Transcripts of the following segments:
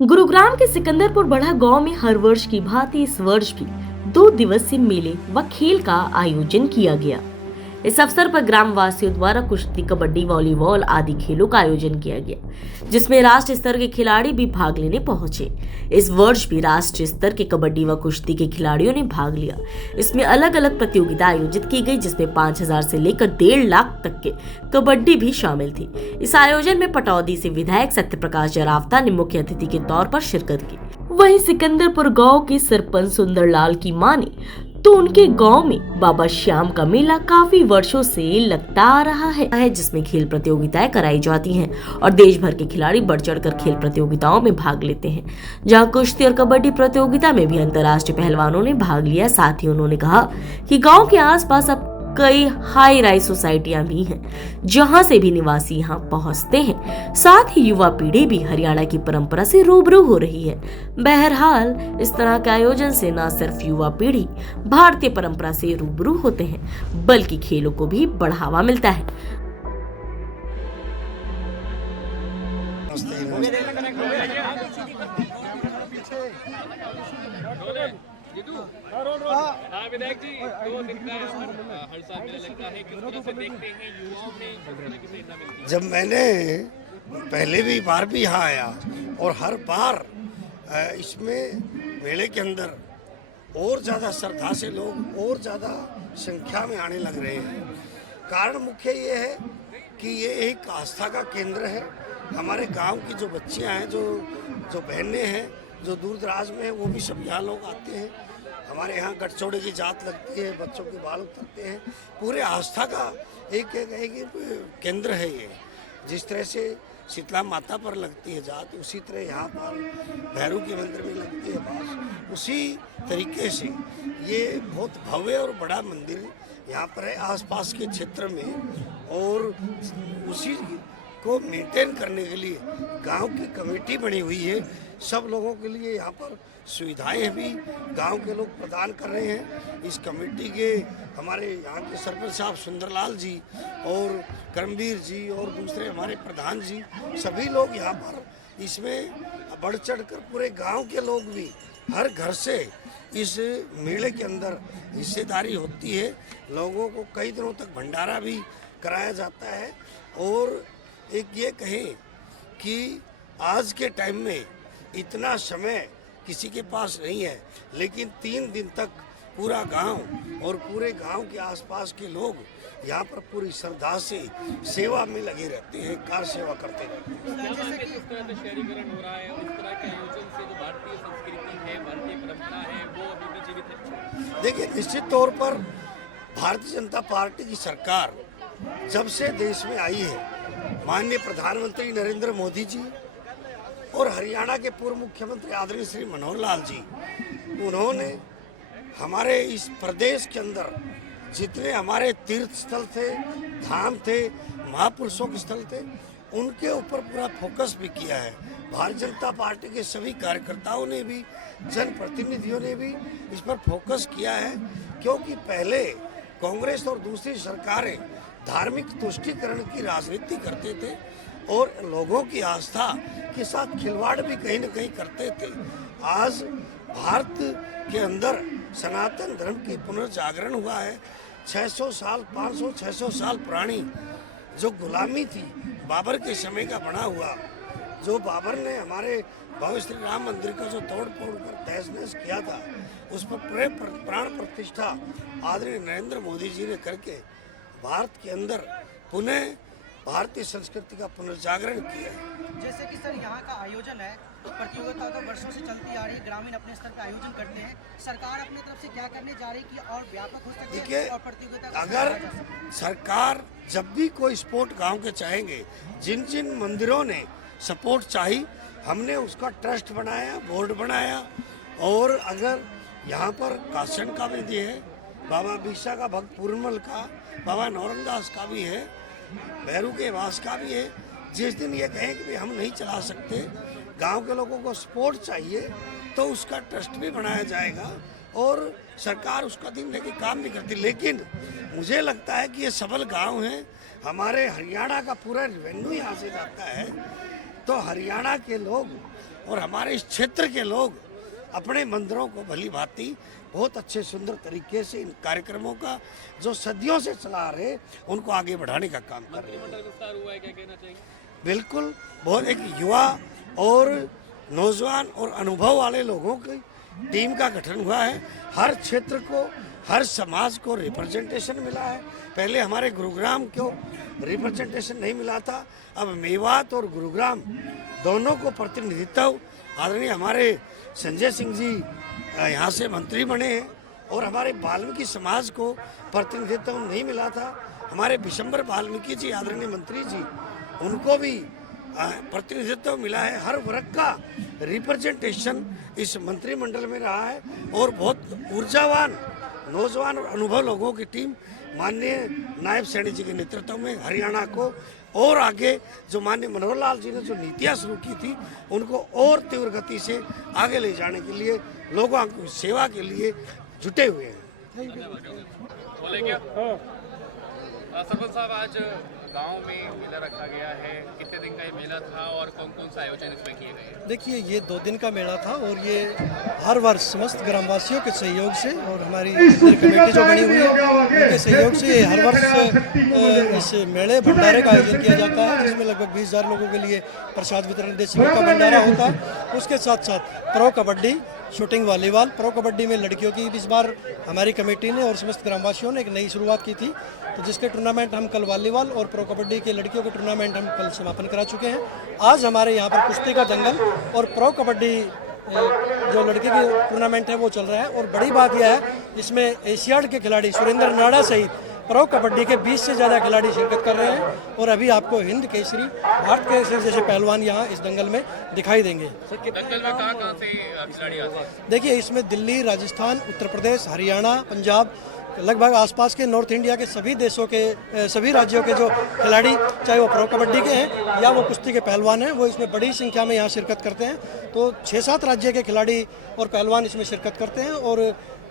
गुरुग्राम के सिकंदरपुर बड़ा गांव में हर वर्ष की भांति इस वर्ष भी 2 दिवसीय मेले व खेल का आयोजन किया गया। इस अवसर पर ग्रामवासियों द्वारा कुश्ती, कबड्डी, वॉलीबॉल आदि खेलों का आयोजन किया गया, जिसमें राष्ट्रीय स्तर के खिलाड़ी भी भाग लेने पहुंचे। इस वर्ष भी राष्ट्रीय स्तर के कबड्डी व कुश्ती के खिलाड़ियों ने भाग लिया। इसमें अलग अलग प्रतियोगिता आयोजित की गई, जिसमें 5,000 से लेकर 1.5 लाख तक के कबड्डी भी शामिल थी। इस आयोजन में पटौदी से विधायक सत्यप्रकाश जरावता ने मुख्य अतिथि के तौर पर शिरकत की। वहीं सिकंदरपुर गांव के सरपंच सुंदरलाल की माने तो उनके गांव में बाबा श्याम का मेला काफी वर्षों से लगता आ रहा है, जिसमें खेल प्रतियोगिताएं कराई जाती हैं और देश भर के खिलाड़ी बढ़ चढ़कर खेल प्रतियोगिताओं में भाग लेते हैं। जहां कुश्ती और कबड्डी प्रतियोगिता में भी अंतर्राष्ट्रीय पहलवानों ने भाग लिया। साथ ही उन्होंने कहा कि गाँव के आसपास अब कई हाई राइज सोसाइटियां भी हैं, जहां से भी निवासी यहां पहुंचते हैं। साथ ही युवा पीढ़ी भी हरियाणा की परंपरा से रूबरू हो रही है। बहरहाल इस तरह के आयोजन से न सिर्फ युवा पीढ़ी भारतीय परंपरा से रूबरू होते हैं, बल्कि खेलों को भी बढ़ावा मिलता है। विधायक जी, 2 दिन का हर साल मेला लगता है, किस तरह से देखते हैं युवाओं में किस तरह की प्रेरणा मिलती है? जब मैंने पहले भी बार भी यहाँ आया और हर बार इसमें मेले के अंदर और ज़्यादा श्रद्धा से लोग और ज़्यादा संख्या में आने लग रहे हैं। कारण मुख्य ये है कि ये एक आस्था का केंद्र है। हमारे गांव की जो बच्चियां हैं, जो बहनें हैं, जो दूर दराज में हैं, वो भी सब यहाँ लोग आते हैं। हमारे यहाँ गठचोड़े की जात लगती है, बच्चों के बाल उतरते हैं। पूरे आस्था का एक केंद्र है ये। जिस तरह से शीतला माता पर लगती है जात, उसी तरह यहाँ पर भैरव के मंदिर में लगती है बास। उसी तरीके से ये बहुत भव्य और बड़ा मंदिर यहाँ पर है आसपास के क्षेत्र में। और उसी को मेंटेन करने के लिए गांव की कमेटी बनी हुई है। सब लोगों के लिए यहाँ पर सुविधाएं भी गांव के लोग प्रदान कर रहे हैं। इस कमेटी के हमारे यहाँ के सरपंच साहब सुंदरलाल जी और करमवीर जी और दूसरे हमारे प्रधान जी, सभी लोग यहाँ पर इसमें बढ़ चढ़ कर पूरे गांव के लोग भी हर घर से इस मेले के अंदर हिस्सेदारी होती है। लोगों को कई दिनों तक भंडारा भी कराया जाता है। और एक ये कहें कि आज के टाइम में इतना समय किसी के पास नहीं है, लेकिन 3 दिन तक पूरा गांव और पूरे गांव के आसपास के लोग यहाँ पर पूरी श्रद्धा से सेवा में लगे रहते हैं, कार सेवा करते रहते हैं। जिस तरह से शहरीकरण हो रहा है, उस तरह के आयोजन से जो भारतीय संस्कृति है, भारतीय परंपरा है, वो अभी भी जीवित है। देखिए, निश्चित तौर पर भारतीय जनता पार्टी की सरकार जब से देश में आई है, माननीय प्रधानमंत्री नरेंद्र मोदी जी और हरियाणा के पूर्व मुख्यमंत्री आदरणीय श्री मनोहर लाल जी, उन्होंने हमारे इस प्रदेश के अंदर जितने हमारे तीर्थ स्थल थे, धाम थे, महापुरुषों के स्थल थे, उनके ऊपर पूरा फोकस भी किया है। भारतीय जनता पार्टी के सभी कार्यकर्ताओं ने भी, जनप्रतिनिधियों ने भी इस पर फोकस किया है। क्योंकि पहले कांग्रेस और दूसरी सरकारें धार्मिक तुष्टीकरण की राजनीति करते थे और लोगों की आस्था के साथ खिलवाड़ भी कहीं न कहीं करते थे। आज भारत के अंदर सनातन धर्म की पुनर्जागरण हुआ है। 600 साल, 500, 600 साल पुरानी जो गुलामी थी, बाबर के समय का बना हुआ, जो बाबर ने हमारे भव्य श्री राम मंदिर का जो तोड़ फोड़ कर तहस नहस किया था, उस पर प्राण प्रतिष्ठा आदरणीय नरेंद्र मोदी जी ने करके भारत के अंदर पुनः भारतीय संस्कृति का पुनर्जागरण किया है। जैसे कि सर यहाँ का आयोजन है, प्रतियोगिता तो वर्षों से चलती आ रही है, ग्रामीण अपने स्तर पर आयोजन करते हैं। सरकार अपनी तरफ से क्या करने जा रही है कि और व्यापक हो सके और प्रतियोगिता? अगर सरकार जब भी कोई स्पोर्ट गांव के चाहेंगे, जिन जिन मंदिरों ने सपोर्ट चाहिए, हमने उसका ट्रस्ट बनाया, बोर्ड बनाया। और अगर यहाँ पर काशन का भी दिए है, बाबा बिरसा का, भक्त पूर्णमल का, बाबा नौरंगदास का भी है, भैरू के वास का भी है। जिस दिन ये कहें कि हम नहीं चला सकते, गांव के लोगों को सपोर्ट चाहिए, तो उसका ट्रस्ट भी बनाया जाएगा और सरकार उसका दिन लेके काम नहीं करती। लेकिन मुझे लगता है कि ये सबल गांव हैं, हमारे हरियाणा का पूरा रेवेन्यू यहाँ से जाता है, तो हरियाणा के लोग और हमारे इस क्षेत्र के लोग अपने मंदिरों को भली भांति बहुत अच्छे सुंदर तरीके से इन कार्यक्रमों का जो सदियों से चला आ रहे उनको आगे बढ़ाने का काम कर रहे हैं। मंत्रिमंडल विस्तार हुआ है, क्या कहना चाहिए? बिल्कुल, बहुत एक युवा और नौजवान और अनुभव वाले लोगों की टीम का गठन हुआ है। हर क्षेत्र को, हर समाज को रिप्रेजेंटेशन मिला है। पहले हमारे गुरुग्राम को रिप्रेजेंटेशन नहीं मिला था, अब मेवात और गुरुग्राम दोनों को प्रतिनिधित्व आदरणीय हमारे संजय सिंह जी यहाँ से मंत्री बने हैं। और हमारे वाल्मीकि समाज को प्रतिनिधित्व नहीं मिला था, हमारे विशंबर वाल्मीकि जी आदरणीय मंत्री जी उनको भी प्रतिनिधित्व मिला है। हर वर्ग का रिप्रेजेंटेशन इस मंत्रिमंडल में रहा है और बहुत ऊर्जावान नौजवान और अनुभव लोगों की टीम माननीय नायब सैनी जी के नेतृत्व में हरियाणा को और आगे जो माननीय मनोहर लाल जी ने जो नीतियाँ शुरू की थी उनको और तीव्र गति से आगे ले जाने के लिए लोगों की सेवा के लिए जुटे हुए हैं। बोले क्या? सरपंच साहब, आज गांव में मेला रखा गया है, कितने दिन का ये मेला था और कौन कौन सा आयोजन इसमें किए गए हैं? देखिए, ये 2 दिन का मेला था और ये हर वर्ष समस्त ग्रामवासियों के सहयोग से और हमारी कमेटी जो बनी हुई है उनके सहयोग से हर वर्ष इस मेले भंडारे का आयोजन किया जाता है, जिसमें लगभग 20,000 लोगों के लिए प्रसाद वितरण देसी घी का भंडारा होता है। उसके साथ साथ pro kabaddi, shooting, volleyball. Pro kabaddi में लड़कियों की इस बार हमारी कमेटी ने और समस्त ग्रामवासियों ने एक नई शुरुआत की थी, तो जिसके टूर्नामेंट हम कल वॉलीबॉल और प्रो कबड्डी के लड़कियों के टूर्नामेंट हम कल समापन करा चुके हैं। आज हमारे यहाँ पर कुश्ती का दंगल और प्रो कबड्डी जो लड़के की टूर्नामेंट है वो चल रहा है। और बड़ी बात यह है, इसमें एशियाड के खिलाड़ी सुरेंद्र नाड़ा सहित प्रो कबड्डी के 20 से ज़्यादा खिलाड़ी शिरकत कर रहे हैं और अभी आपको हिंद केसरी, भारत केसरी जैसे पहलवान यहाँ इस दंगल में दिखाई देंगे। दंगल में कहाँ से खिलाड़ी आते हैं? देखिए, इसमें दिल्ली, राजस्थान, उत्तर प्रदेश, हरियाणा, पंजाब, लगभग आसपास के नॉर्थ इंडिया के सभी देशों के सभी राज्यों के जो खिलाड़ी, चाहे वो प्रो कबड्डी के हैं या वो कुश्ती के पहलवान हैं, वो इसमें बड़ी संख्या में यहाँ शिरकत करते हैं। तो 6-7 राज्य के खिलाड़ी और पहलवान इसमें शिरकत करते हैं और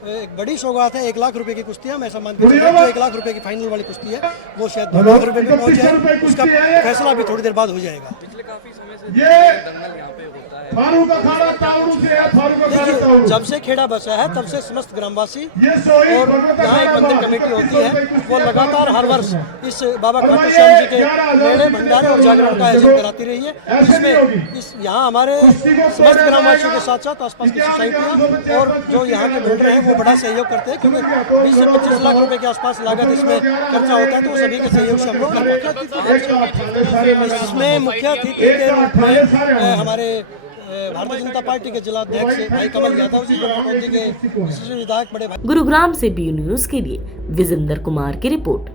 एक बड़ी सौगात है। 1 लाख रुपए की कुश्ती है। मैं ऐसा मानता हूँ जो 1 लाख रुपए की फाइनल वाली कुश्ती है वो शायद 2 लाख रुपए में पहुँच जाए, उसका फैसला भी थोड़ी देर बाद हो जाएगा। पिछले काफी समय से दंगल यहाँ पे होता है। देखिए, जब से खेड़ा बसा है तब से समस्त ग्रामवासी और यहाँ एक मंदिर कमेटी होती है, वो लगातार हर वर्ष इस बाबा खाटू श्याम जी के मेले, भंडारे और जागरण का आयोजन कराती रही है। इसमें यहाँ हमारे समस्त ग्रामवासियों के साथ साथ आसपास की सोसाइटियाँ और जो यहाँ के बिल्डर हैं वो बड़ा सहयोग करते हैं, क्योंकि 20 से 25 लाख रुपए के आसपास लागत इसमें खर्चा होता है, तो सभी के सहयोग से हम लोग कर पाते हैं। इसमें मुख्य अतिथि के रूप में हमारे भारतीय जनता पार्टी के जिला अध्यक्ष भाई कमल यादव जी, के विधायक बड़े भाई। गुरुग्राम से बी न्यूज के लिए विजेंद्र कुमार की रिपोर्ट।